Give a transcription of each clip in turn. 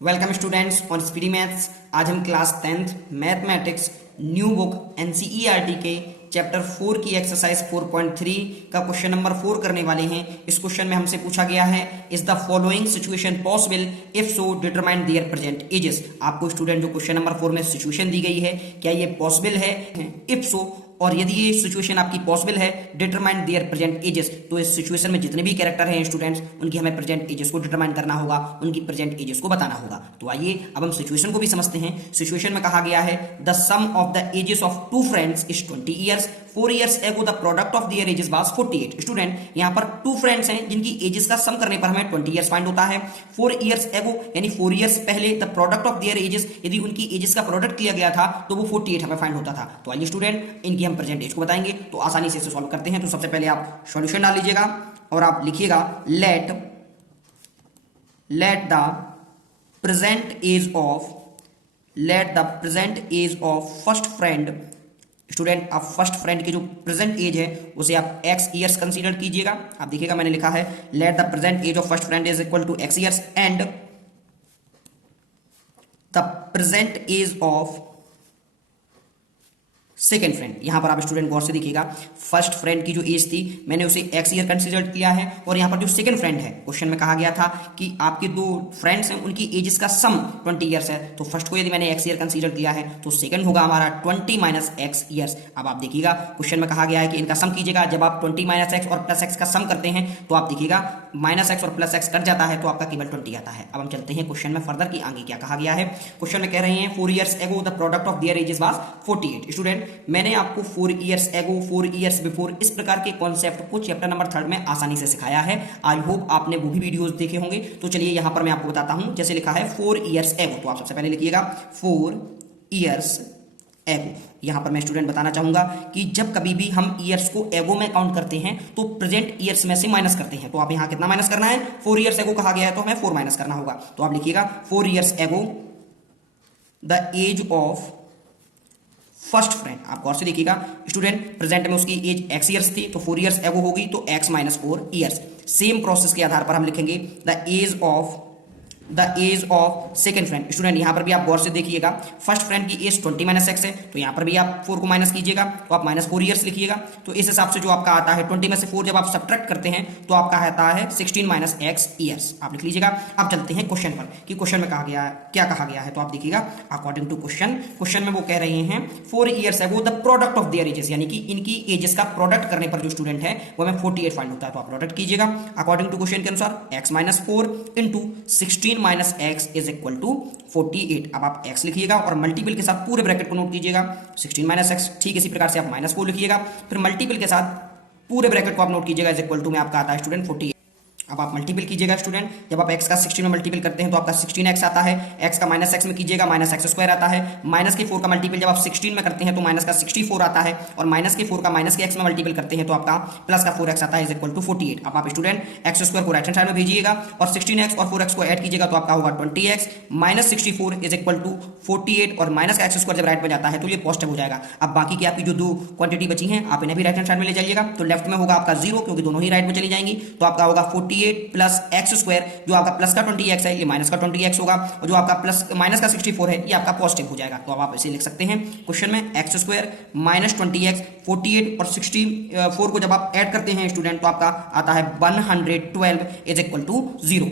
Welcome students on speedy maths. आज हम class 10th mathematics new book NCERT के chapter 4 की एक्सरसाइज 4.3 का क्वेश्चन नंबर 4 करने वाले हैं। इस क्वेश्चन में हमसे पूछा गया है, is the following situation possible, if so determine there present ages. आपको स्टूडेंट जो क्वेश्चन नंबर 4 में सिचुएशन दी गई है, क्या ये पॉसिबल है, इफ सो, और यदि ये सिचुएशन आपकी पॉसिबल है, डिटरमाइन देयर प्रेजेंट एजेस, तो इस सिचुएशन में जितने भी कैरेक्टर हैं स्टूडेंट्स, उनकी हमें प्रेजेंट एजेस को डिटरमाइन करना होगा, उनकी प्रेजेंट एजेस को बताना होगा। तो आइए अब हम सिचुएशन को भी समझते हैं। सिचुएशन में कहा गया है, the sum of the ages of two friends is 20 years, 4 years ago the product of their ages was 48। Student यहाँ पर टू फ्रेंड्स हैं जिनकी एजेस का सम करने पर हमें 20 ईयर्स फाइंड होता है। 4 ईयर्स एगो यानी 4 ईयर्स पहले the product of their edges, यदि उनकी एजेस का प्रोडक्ट किया गया था तो वो 48 हमें फाइंड होता था। तो आइए स्टूडेंट इनकी हम प्रेजेंट एज को बताएंगे, तो आसानी से इसे सॉल्व करते हैं। तो सबसे पहले आप सॉल्यूशन डाल लीजिएगा और आप लिखिएगा let the present age of first friend. Student आप फर्स्ट फ्रेंड की जो प्रेजेंट एज है उसे आप x ईयर्स कंसीडर कीजिएगा। आप देखिएगा मैंने लिखा है let the present age of first friend is equal to x years and the present age of second friend. यहां पर आप स्टूडेंट गौर से देखिएगा, फर्स्ट फ्रेंड की जो एज थी मैंने उसे x ईयर कंसीडर किया है, और यहां पर जो सेकंड फ्रेंड है, क्वेश्चन में कहा गया था कि आपके दो फ्रेंड्स हैं उनकी एजेस का सम 20 ईयर्स है। तो फर्स्ट को यदि मैंने x ईयर कंसीडर किया है तो सेकंड होगा हमारा 20 माइनस x ईयर्स। अब आप देखिएगा क्वेश्चन में कहा गया है कि इनका सम कीजिएगा। जब आप 20 माइनस एक्स और प्लस एक्स का सम करते हैं तो आप देखिएगा माइनस एक्स और प्लस एक्स कट जाता है तो आपका केवल 20 आता है। अब हम चलते हैं क्वेश्चन में फर्दर की आगे क्या कहा गया है। क्वेश्चन में कह रहे हैं 4 years ago the product of their ages was 48। Student मैंने आपको 4 ईयर्स एगो, 4 ईयर्स बिफोर, इस प्रकार के कॉन्सेप्ट को चैप्टर नंबर 3 में आसानी से सिखाया है। आई होप आपने वो भी वीडियोस देखे होंगे। तो चलिए यहां पर मैं आपको बताता हूं। जैसे लिखा है 4 ईयर्स एगो, तो आप सबसे पहले लिखिएगा 4 ईयर्स एगो। यहां पर मैं स्टूडेंट बताना चाहूंगा कि जब कभी भी हम ईयर्स को एगो में काउंट करते हैं तो प्रेजेंट ईयर्स में से माइनस करते हैं। तो आप यहां कितना माइनस करना है, 4 ईयर्स एगो कहा गया है तो हमें 4 माइनस करना होगा। तो आप लिखिएगा 4 years ago the age of first friend. आप गौर से देखिएगा स्टूडेंट, प्रेजेंट में उसकी एज x ईयर्स थी तो 4 ईयर्स एगो होगी तो x minus 4 years. Same process के आधार पर हम लिखेंगे the age of second friend. Student यहां पर भी आप गौर से देखिएगा, फर्स्ट फ्रेंड की एज 20 माइनस एक्स है तो यहां पर भी आप 4 को माइनस कीजिएगा तो आप माइनस 4 ईयर्स लिखिएगा। तो इस हिसाब से जो आपका आता है 20 में से 4 जब आप सब्ट्रैक्ट करते हैं तो आपका आता है 16 माइनस एक्स ईयर्स। आप लिख लीजिएगा। अब चलते हैं क्वेश्चन पर कि क्वेश्चन में कहा गया क्या कहा गया है। तो आप देखिएगा अकॉर्डिंग टू क्वेश्चन में वो कह रहे हैं 4 ईयर्स है वो the product of their edges, यानी कि इनकी एजेस का प्रोडक्ट करने पर जो स्टूडेंट है वो हमें 48 फाइंड होता है। तो आप प्रोडक्ट कीजिएगा अकॉर्डिंग टू क्वेश्चन के अनुसार x minus 4 into 16 minus x is equal to 48। अब आप x लिखिएगा और मल्टीपल के साथ पूरे ब्रैकेट को नोट कीजिएगा 16 माइनस एक्स। ठीक इसी प्रकार से आप माइनस 4 लिखिएगा, फिर मल्टीपल के साथ पूरे ब्रैकेट को आप नोट कीजिएगा इज इक्वल टू में आपका आता है स्टूडेंट 48। अब आप मल्टीपल कीजिएगा स्टूडेंट, जब आप x का 16 में मल्टीपल करते हैं तो आपका 16x आता है, x का माइनस x में कीजिएगा माइनस एक्स स्क्वायर आता है, माइनस के 4 का मल्टीपल जब आप 16 में करते हैं तो माइनस का 64 आता है, और माइनस के 4 का माइनस के x में मल्टीपल करते हैं तो आपका प्लस का 4x आता है इज इक्वल टू 48। अब आप स्टूडेंट एक्स स्क्वायर को राइट हैंड साइड में भेजिएगा और 16x और 4x को ऐड कीजिएगा तो आपका होगा 20x minus 64 is equal to 48, और माइनस का एक्स स्क्वायर जब राइट में जाता है तो ये पॉजिटिव हो जाएगा। अब बाकी की आपकी जो दो क्वांटिटी बची हैं आप इन्हें भी राइट हैंड साइड में ले जाइएगा, तो लेफ्ट में होगा आपका 0 क्योंकि दोनों ही राइट में चली जाएंगी, तो आपका होगा 48 प्लस एक्स स्क्वायर, जो आपका प्लस का 20x है ये माइनस का 20x होगा, और जो आपका प्लस माइनस का 64 है ये आपका पॉजिटिव हो जाएगा। तो अब आप इसे लिख सकते हैं क्वेश्चन में एक्स स्क्वायर माइनस 20x, 48 और 64 को जब आप ऐड करते हैं स्टूडेंट तो आपका आता है 112 इज इक्वल टू 0।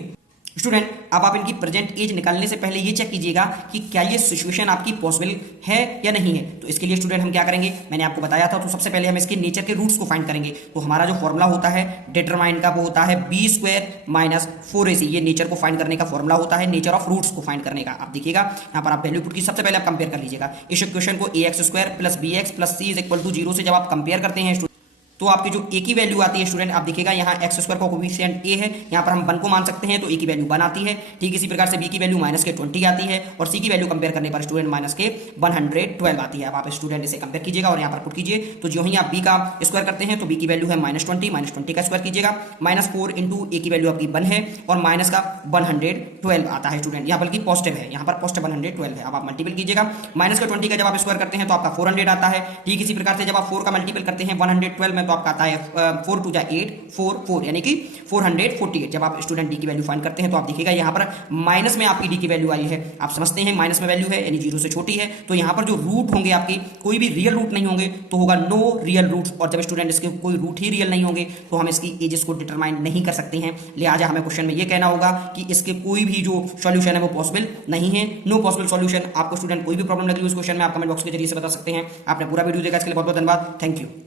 स्टूडेंट अब आप इनकी प्रेजेंट एज निकालने से पहले ये चेक कीजिएगा कि क्या ये सिचुएशन आपकी पॉसिबल है या नहीं है। तो इसके लिए स्टूडेंट हम क्या करेंगे, मैंने आपको बताया था। तो सबसे पहले हम इसके नेचर के रूट्स को फाइंड करेंगे। तो हमारा जो फॉर्मूला होता है डिटरमाइन का वो होता है b स्क्वायर माइनस 4ac। ये नेचर को फाइंड करने का फॉर्मूला होता है, नेचर ऑफ रूट्स को फाइंड करने का। आप देखिएगा यहाँ पर आप वैल्यू पुट की सबसे पहले आप कंपेयर कर लीजिएगा इस इक्वेशन को ax square plus bx plus c is equal to 0 से जब आप कंपेयर करते हैं तो आपकी जो a की वैल्यू आती है स्टूडेंट, आप देखिएगा यहाँ एक्स स्क्वायर का कोफिशिएंट a है, यहाँ पर हम 1 को मान सकते हैं तो a की वैल्यू 1 आती है। ठीक इसी प्रकार से b की वैल्यू माइनस के 20 आती है, और c की वैल्यू कंपेयर करने पर स्टूडेंट माइनस के 112 आती है। अब आप स्टूडेंट इसे कंपेयर कीजिएगा और यहाँ पर पुट कीजिए, तो जो ही आप b का स्क्वायर करते हैं तो b की वैल्यू है माइनस 20 का स्क्वायर कीजिएगा, माइनस 4 इंटू a की वैल्यू आपकी 1 है और माइनस का 112 आता है स्टूडेंट, यहाँ बल्कि पॉजिटिव है, यहाँ पर पॉजिटिव 112 है। अब आप मल्टीपल कीजिएगा, माइनस का 20 का जब आप स्क्वायर करते हैं तो आपका 400 आता है। ठीक इसी प्रकार से जब आप 4 का मल्टीपल करते हैं 112 में तो आपका आता है 4 टू जा 8 4 4 यानी कि 448। जब आप स्टूडेंट डी की वैल्यू फाइंड करते हैं तो आप देखिएगा यहाँ पर माइनस में आपकी डी की वैल्यू आई है। आप समझते हैं माइनस में वैल्यू है यानी 0 से छोटी है, तो यहाँ पर जो रूट होंगे आपके कोई भी रियल रूट नहीं होंगे, तो होगा नो रियल रूट्स। और जब स्टूडेंट इसके कोई रूट ही रियल नहीं होंगे तो हम इसकी एजेस को डिटरमाइन नहीं कर सकते हैं। लिहाजा हमें क्वेश्चन में ये कहना होगा कि इसके कोई भी जो सॉल्यूशन है वो पॉसिबल नहीं है, नो पॉसिबल सॉल्यूशन। आपको स्टूडेंट कोई भी प्रॉब्लम लगी उस क्वेश्चन में आप कमेंट बॉक्स के जरिए से बता सकते हैं। आपने पूरा वीडियो देखा, इसके लिए बहुत बहुत धन्यवाद। Thank you.